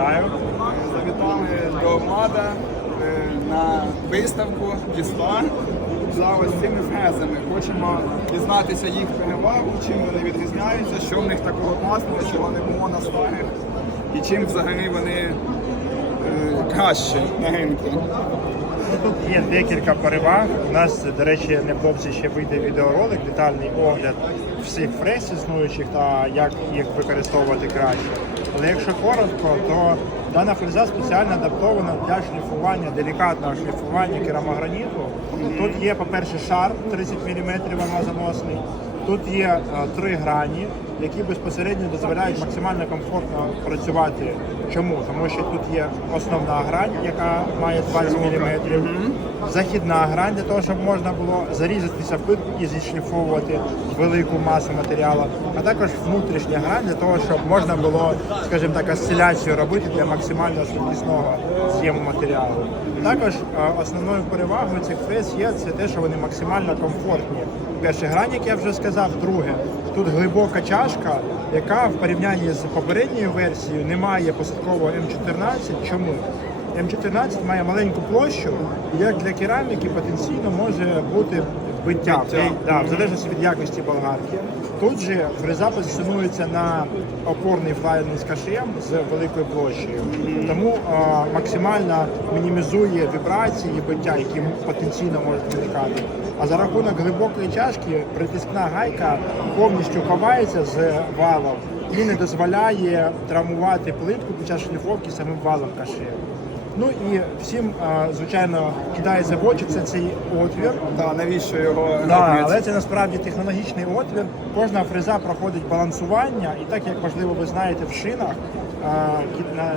Вітаю. Завітали до МАДА е, на виставку Діста за ось цими фрезами. Хочемо дізнатися їх перевагу, чим вони відрізняються, що в них такого класного, що вони моностаги, і чим взагалі вони е, кращі на ринку. Тут є декілька переваг. У нас, до речі, невдовзі ще вийде відеоролик, детальний огляд всіх фрез існуючих та як їх використовувати краще. Але якщо коротко, то дана фреза спеціально адаптована для шліфування, делікатного шліфування керамограніту. Тут є, по-перше, шар 30 мм алмазоносний. Тут є е, три грані, які безпосередньо дозволяють максимально комфортно працювати. Чому? Тому що тут є основна грань, яка має 20 мм, західна грань для того, щоб можна було зарізатися в плитку і зішліфовувати велику масу матеріалу, а також внутрішня грань для того, щоб можна було, скажімо так, асиляцію робити для максимально швидкісного з'єму матеріалу. Також е, основною перевагою цих фрез є це те, що вони максимально комфортні. Перший грань, як я вже сказав, друге. Тут глибока чашка, яка в порівнянні з попередньою версією не має посадкового М14. Чому? М14 має маленьку площу, як для кераміки потенційно може бути биття, Биття. Да, в залежності від якості болгарки. Тут же фреза позиціонується на опорний флайерний з кашем з великою площею, тому а, максимально мінімізує вібрації і биття, які потенційно можуть виникати. А за рахунок глибокої чашки притискна гайка повністю ховається з валом і не дозволяє травмувати плитку під час шліфовки самим валом каши. Ну і всім, звичайно, кидається в очі це цей отвір. Та навіщо його Да, але це насправді технологічний отвір. Кожна фреза проходить балансування, і так як можливо ви знаєте, в шинах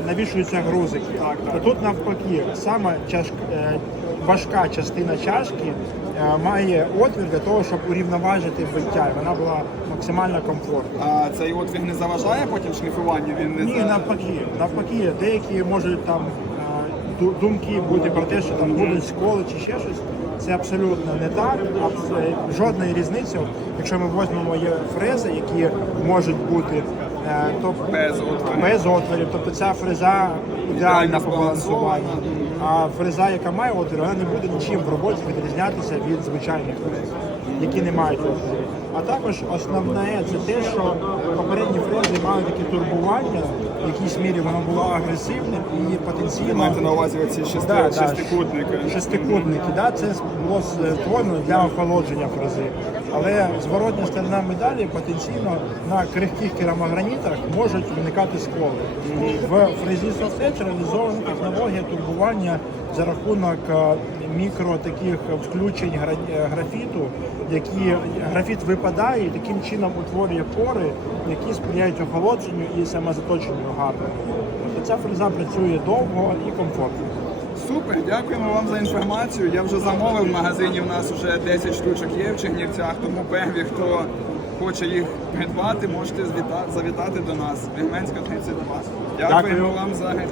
навішуються грузики. Так, так. Тут навпаки, саме чаш... е, важка частина чашки е, має отвір для того, щоб урівноважити биття. І вона була максимально комфортна. А цей отвір не заважає потім шліфуванню? Він не Ні, за- навпаки, навпаки, деякі можуть там е, думки бути про те, що там будуть сколи чи ще щось. Це абсолютно не так. Жодної різниці. Якщо ми візьмемо є фрези, які можуть бути е, то Без отворів. без отворів, тобто ця фреза ідеальна по балансуванню. А фреза, яка має отвір, вона не буде нічим в роботі відрізнятися від звичайних фрез, які не мають отворів. А також основне це те, що попередні фрези мали такі турбування, в якійсь мірі воно було агресивним і потенційно Маєте на увазі оці шести, Да, да, шестикутники. Шестикутники, да, це було створено для охолодження фрези. Але зворотня сторона медалі потенційно на крихких керамогранітах можуть виникати сколи. В фрезі Soft реалізована технологія турбування за рахунок е, мікро таких включень е, графіту, які графіт випадає і таким чином утворює пори, які сприяють охолодженню і самозаточенню гарному. Тобто ця фреза працює довго і комфортно. Супер, дякуємо вам за інформацію. Я вже замовив в магазині. У нас вже 10 штучок є в Чернівцях, тому певні, хто хоче їх придбати, можете завітати до нас. Вігменська 32. Дякуємо Дякую. вам за е,